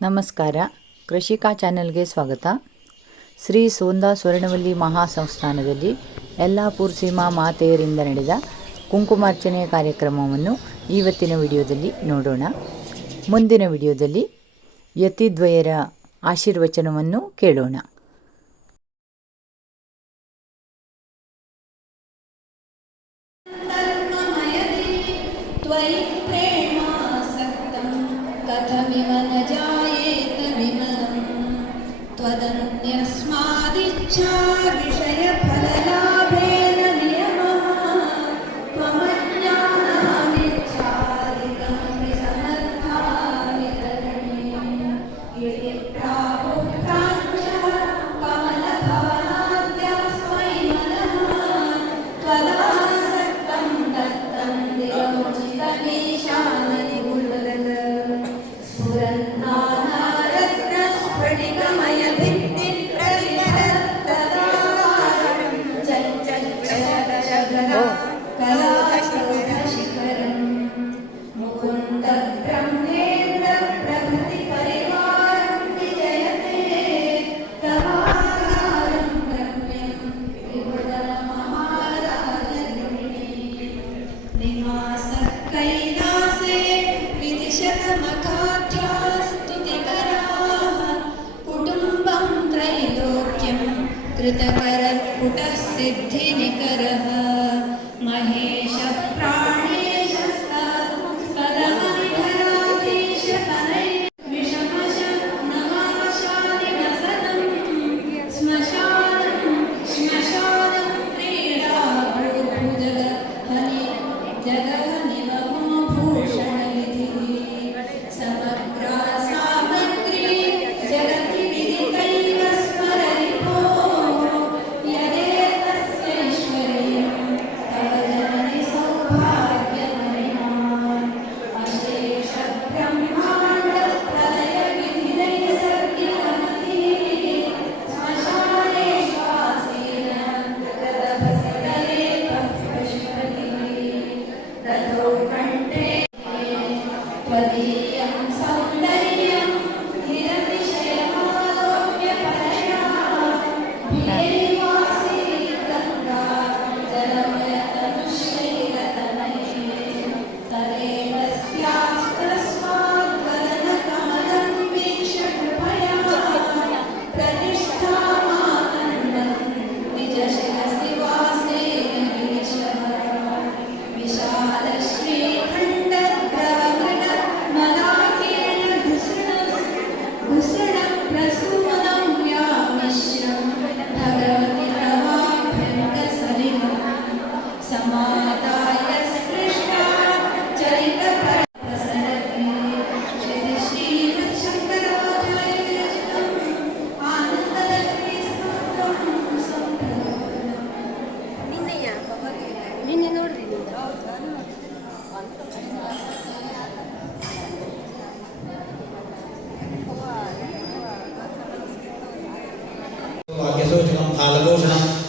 ನಮಸ್ಕಾರ. ಕೃಷಿಕಾ ಚಾನೆಲ್ಗೆ ಸ್ವಾಗತ. ಶ್ರೀ ಸೋಂದಾ ಸ್ವರ್ಣವಲ್ಲಿ ಮಹಾಸಂಸ್ಥಾನದಲ್ಲಿ ಯಲ್ಲಾಪುರ್ ಸೀಮಾ ಮಾತೆಯರಿಂದ ನಡೆದ ಕುಂಕುಮಾರ್ಚನೆ ಕಾರ್ಯಕ್ರಮವನ್ನು ಇವತ್ತಿನ ವಿಡಿಯೋದಲ್ಲಿ ನೋಡೋಣ. ಮುಂದಿನ ವಿಡಿಯೋದಲ್ಲಿ ಯತಿದ್ವಯರ ಆಶೀರ್ವಚನವನ್ನು ಕೇಳೋಣ. ತ್ವಯಿ 哎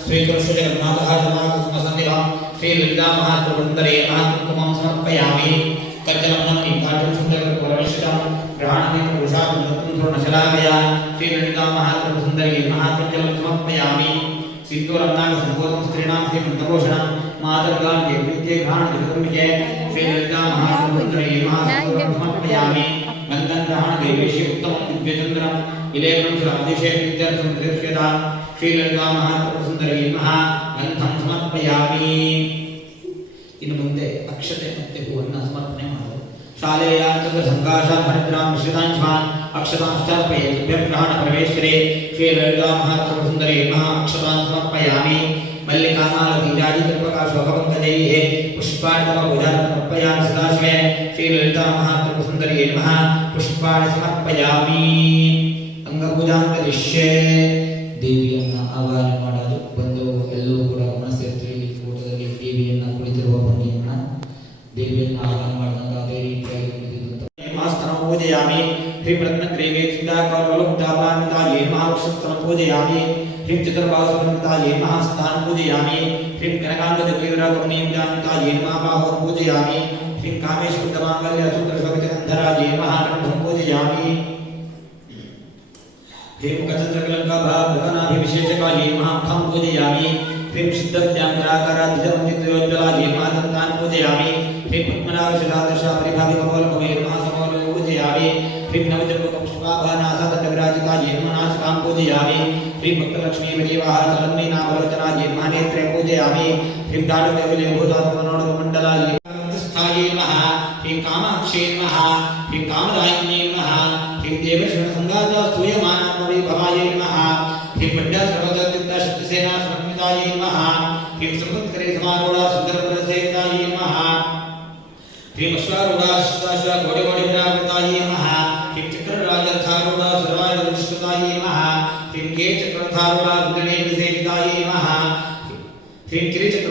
फालभूषणं श्रीकृष्ण जगन्नाथः जनाकुसुमसन्निधां समर्पयामि कच्चलं नीताटं सुन्दरपुरमिश्रं ग्रहणमितपुरुषां ध्रुवणशलाकया श्रीललितामहात्रिपुरसुन्दरी महात्मजलं समर्पयामि सिन्दूरन्नागसम्भूतं स्त्रीणां श्रीमन्तभूषणं मातर्गां देवृत्ये घ्राणजगदम्बिके श्रीललितामहात्रिपुरसुन्दरी महात्मजलं समर्पयामि गन्धग्रहणदेवेशि उत्तमं दिव्यचन्द्रम् इलेवं श्राद्दिशे विद्यार्थं प्रदर्श्यता ಶ್ರೀಲಲಿತಾ ಮಹಾತ್ಮಸುಂದರಿ ಮಹಾ ಗಂಧಂ ಸಮರ್ಪಯಾಮಿ ಇನ್ನು ಮುಂದೆ ಅಕ್ಷತೆ ಮತ್ತೆ ಹೂವನ್ನು ಸಮರ್ಪಣೆ ಮಾಡೋದು ಶಾಲೆಯ ಅಂತರ್ಗ ಸಂಕಾಶ ಭರದ್ರಾಂ ಮಿಶ್ರಿತಾಂಶಾನ್ ಅಕ್ಷತಾಂಶ್ಚಾರ್ಪಯೇ ತುಭ್ಯಗ್ರಹಣ ಪರಮೇಶ್ವರೇ ಶ್ರೀಲಲಿತಾ ಮಹಾತ್ಮಸುಂದರಿ ಮಹಾ ಅಕ್ಷತಾನ್ ಸಮರ್ಪಯಾಮಿ ಮಲ್ಲಿಕಾಮಾಲತೀರಾಜಿ ಕೃಪಕಾಶೋಭಪಂಕಜೈಃ ಪುಷ್ಪಾಣಿ ತವ ಪೂಜಾರ್ಥಂ ಸಮರ್ಪಯಾಮಿ ಸದಾಶಿವೆ ಶ್ರೀಲಲಿತಾ ಮಹಾತ್ಮಸುಂದರಿ ಮಹಾ ಪುಷ್ಪಾಣಿ ಸಮರ್ಪಯಾಮಿ ಅಂಗಪೂಜಾಂ ಕರಿಷ್ಯೆ ದೇವಿಯನ್ನ ಆವಾಹನೆ ಮಾಡಲು ಬಂದು ಎಲ್ಲರೂ ಕೂಡ ಗಮನ ಸೇರ್ತೀವಿ ಈ ಫೋಟೋದಲ್ಲಿ ದೇವಿಯನ್ನ ಕುಳಿತಿರುವ ಭಂಗಿಯನ್ನ ದೇವಿಯನ್ನ ಆವಾಹನೆ ಮಾಡಿದಾಗ ಅದೇ ರೀತಿಯಾಗಿ ಕುಳಿತಿದ್ದಂತ ಮಾಸ್ತನ ಪೂಜೆಯಾಮಿ ಹ್ರೀಂ ರತ್ನಗ್ರೇಗೆ ಚಿಂತಾಕರಲುಬ್ಧಾಪಾನಿತಾಯೇ ಮಹಾವಕ್ಷಸ್ಥನ ಪೂಜೆಯಾಮಿ ಹ್ರೀಂ ಚತುರ್ಭಾಸುರಂತಾಯೇ ಮಹಾಸ್ಥಾನ ಪೂಜೆಯಾಮಿ ಹ್ರೀಂ ಕನಕಾಂಗಜಗೀರಗಮನೀಂತಾಯೇ ಮಹಾಬಾಹೋ ಪೂಜೆಯಾಮಿ ಶ್ರೀ ಕಾಮೇಶ್ವರ ಮಾಂಗಲ್ಯ ಸೂತ್ರ ಶೋಭಿತ ಕಂಧರಾಜೇ ಮಹಾಕಂಠಂ ಪೂಜೆಯಾಮಿ ह्रीं गजन्द्रकलङ्काभागनाभिविशेषकाली महामुखं पूजयामि ह्रीं सिद्धविद्याङ्कराकाराधिजमन्दित्रयोज्ज्वलायै महादन्तान् पूजयामि ह्रीं पद्मनाभशिलादशापरिभाविकमौलकमये पूजयामि ह्रीं नवजन्मकपुष्पाभानासादण्डविराजितायै मनाशिकां पूजयामि ह्रीं भक्तलक्ष्मीवलीवाहतलन्मीनाभवचनायै महानेत्रे पूजयामि ह्रीं दारुदेवलेभूतात्मनोडमण्डलायै स्थाये नमः ह्रीं कामाक्षे नमः ह्रीं कामदायिन्ये नमः ह्रीं देवशरणसङ्गाता स्तूयमानात्मवै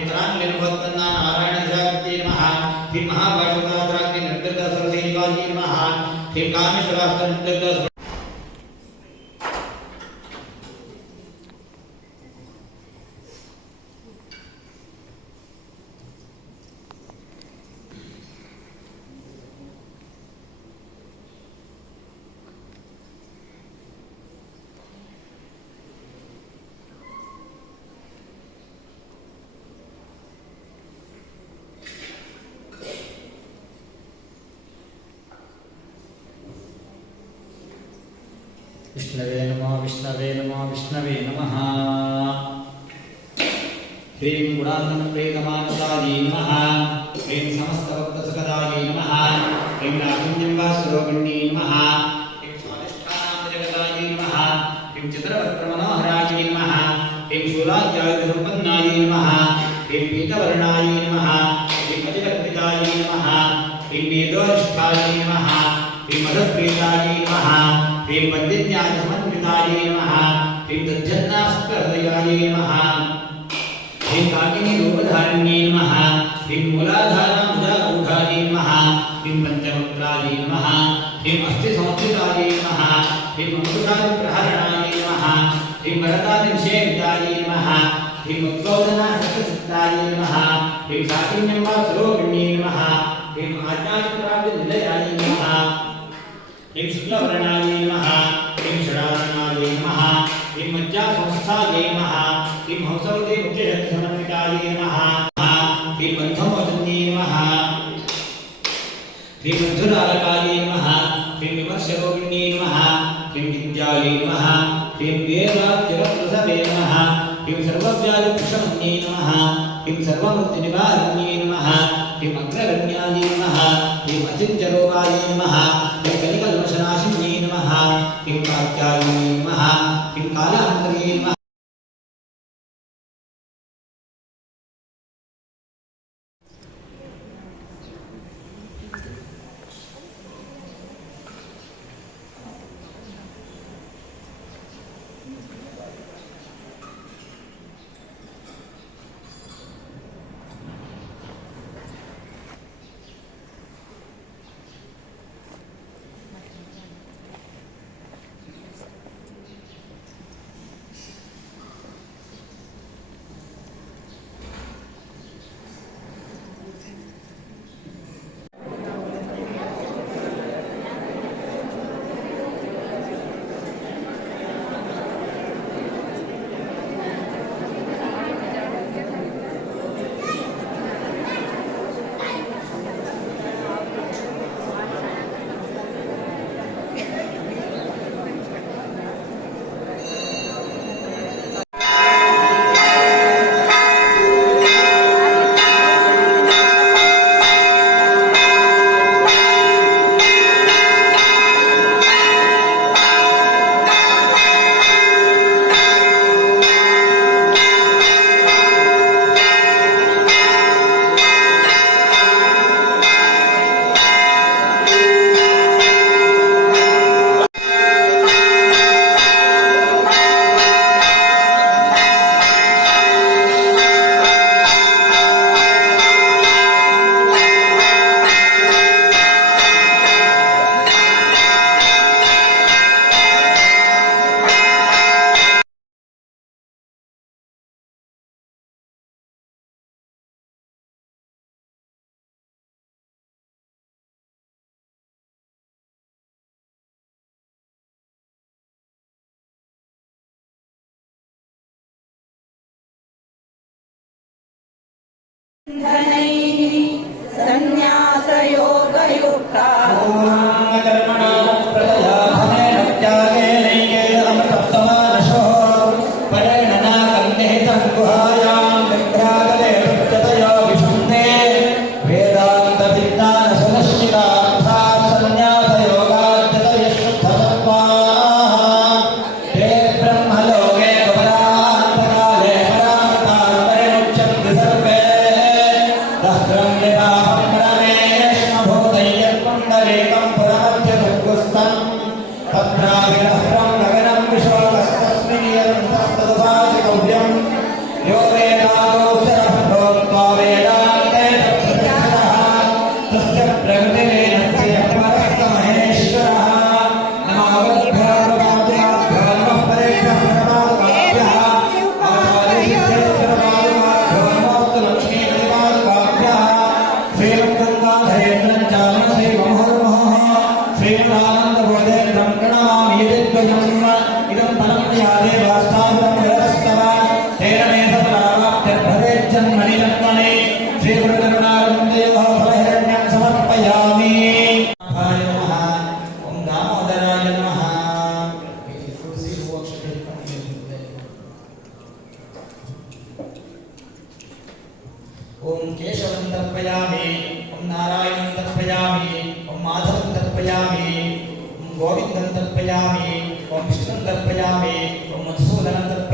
ह्रीं तरान्विनुभवत्पन्ना नारायणधिराकृत्यै नमः ह्रीं महाभाषुकात्राग्नि निर्दग्धसरसेविकायै नमः ह्रीं कामेश्वरास्त्रनिर्दग्ध विष्णवे नमः विष्णवे नमः विष्णवे नमः ह्रीं गुणानन्दप्रेतमानसायै नमः ह्रीं समस्तभक्तसुखदायै नमः ह्रीं नागुण्यम्बासुरोगिण्यै नमः ह्रीं स्वादिष्ठानामजगदायै नमः ह्रीं चित्रवक्त्रमनोहरायै नमः ह्रीं शूलाद्यायुधसम्पन्नायै नमः ह्रीं पीतवर्णायै नमः ह्रीं अजगर्पितायै नमः ह्रीं वेदोनिष्ठायै नमः ह्रीं मधुप्रीतायै नमः ह्रीं वन्दिन्यासमन्वितायै नमः ह्रीं दज्जन्नास्त्रहृदयायै नमः ह्रीं कामिनी रूपधारिण्यै नमः मूलाधारामुदारूढायै नमः ह्रीं पञ्चवक्त्रायै नमः ह्रीं अस्थिसंस्थितायै नमः ह्रीं अमृतादिप्रहरणायै नमः ह्रीं वरदादिनिषेवितायै नमः ह्रीं उद्बोधनाशक्तसिद्धायै नमः ह्रीं साकिन्यम्बासुरोगिण्यै नमः ह्रीं आज्ञाचक्राब्दिनिलयायै नमः ह्रीं शुक्लवर्णायै नमः ह्रीं षडावर्णायै ह्रीं मज्जासंस्थायै नमः। ह्रीं हंसवती मुख्यशक्तिसमन्वितायै नमः। ह्रीं बन्धमोचन्यै नमः। ह्रीं बन्धुरालकायै नमः। ह्रीं विमर्शरोगिण्यै नमः। ह्रीं विद्यायै नमः। ह्रीं वेदाच्युरप्रसवे नमः। ह्रीं सर्वव्याधिप्रशमन्यै नमः। ह्रीं सर्वमृत्युनिवारण्यै नमः। ह्रीं अग्रगण्यायै नमः। ह्रीं अचिन्त्यरोगायै नमः। ह्रीं Hey.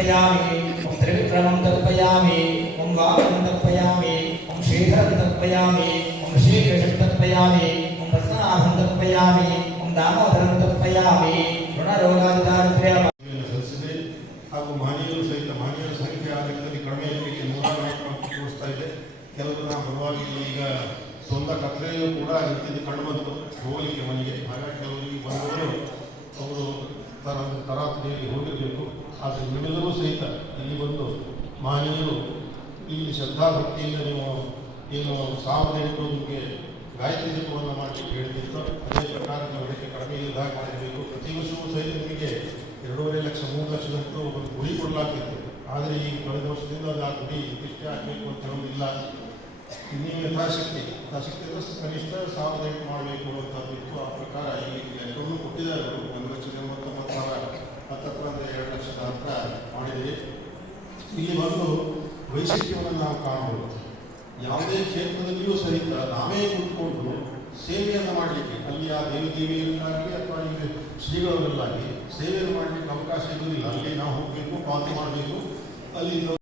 तर्पयामि ॐ त्रिविक्रमं तर्पयामि ॐ वामनं तर्पयामि ॐ श्रीधरं तर्पयामि ॐ श्रीकृष्णं तर्पयामि ॐ पद्मनाभं तर्पयामि ॐ दामोदरं तर्पयामि ಋಣರೋಗಾದಿದಾರಿದ್ರ್ಯ ಸಭೆಯನ್ನು ಸಲ್ಲಿಸಿದೆ ಹಾಗೂ ಮಹನೀಯರು ಸಹಿತ ಮಹನೀಯರ ಸಂಖ್ಯೆ ಆ ಲೆಕ್ಕದಲ್ಲಿ ಕಡಿಮೆ ಇರಲಿಕ್ಕೆ ನೂರಾರು ನಾಲ್ಕು ತೋರಿಸ್ತಾ ಇದೆ ಕೆಲವರು ನಾವು ಬರುವಾಗ ಇಲ್ಲಿ ಈಗ ಸ್ವಂತ ಕತ್ಲೆಯೂ ಕೂಡ ನಿಂತಿದ್ದು ಕಂಡು ಬಂತು ಹೋಗಲಿಕ್ಕೆ ಶ್ರದ್ಧಾಭಕ್ತಿಯಿಂದ ನೀವು ಏನು ಎಂಟು ನಿಮಗೆ ಗಾಯತ್ರಿ ಜಪವನ್ನು ಮಾಡಲಿಕ್ಕೆ ಹೇಳ್ತಿತ್ತು ಅದೇ ಪ್ರಕಾರ ನೀವು ಅದಕ್ಕೆ ಕಡಿಮೆ ಯುದ್ಧ ಮಾಡಬೇಕು. ಪ್ರತಿ ವರ್ಷವೂ ಸಹಿತ ನಿಮಗೆ ಎರಡೂವರೆ ಲಕ್ಷ, ಮೂರು ಲಕ್ಷದಂತೂ ಒಂದು ಗುರಿ ಕೊಡಲಾಗ್ತಿತ್ತು. ಆದರೆ ಈ ಕಳೆದ ವರ್ಷದಿಂದ ಅದು ಆ ಗುರಿ ಇಷ್ಟೇ ಆಗಬೇಕು ಅಂತ ಹೇಳೋದಿಲ್ಲ ನೀವು ಯಥಾಶಕ್ತಿ? ಯಥಾಶಕ್ತಿ ಕನಿಷ್ಠ ಎಂಟು ಮಾಡಬೇಕು ಅನ್ನೋದು ಇತ್ತು. ಆ ಪ್ರಕಾರ ಈಗ ಎಲ್ಲರೂ ಕೊಟ್ಟಿದ್ದಾರೆ ಒಂದು ಲಕ್ಷದ ಎಂಬತ್ತೊಂಬತ್ತು ಸಾವಿರ. ಹತ್ತತ್ರ ಅಂದರೆ ಎರಡು ಲಕ್ಷದ ಹತ್ರ ಮಾಡಿದ್ದೀವಿ. ಇಲ್ಲಿ ಬಂದು ವೈಶಿಷ್ಟ್ಯವನ್ನು ನಾವು ಕಾಣಬಹುದು. ಯಾವುದೇ ಕ್ಷೇತ್ರದಲ್ಲಿಯೂ ಸಹಿತ ನಾವೇ ಕುತ್ಕೊಂಡು ಸೇವೆಯನ್ನು ಮಾಡಲಿಕ್ಕೆ ಅಲ್ಲಿ ಆ ದೇವಿ ದೇವಿಯಲ್ಲಾಗಲಿ ಅಥವಾ ಇಲ್ಲಿ ಶ್ರೀಗಳಲ್ಲಾಗಲಿ ಸೇವೆಯನ್ನು ಮಾಡಲಿಕ್ಕೆ ಅವಕಾಶ ಇರುವುದಿಲ್ಲ. ಅಲ್ಲಿ ನಾವು ಹೋಗಬೇಕು ಪಾತಿ ಮಾಡಬೇಕು, ಅಲ್ಲಿ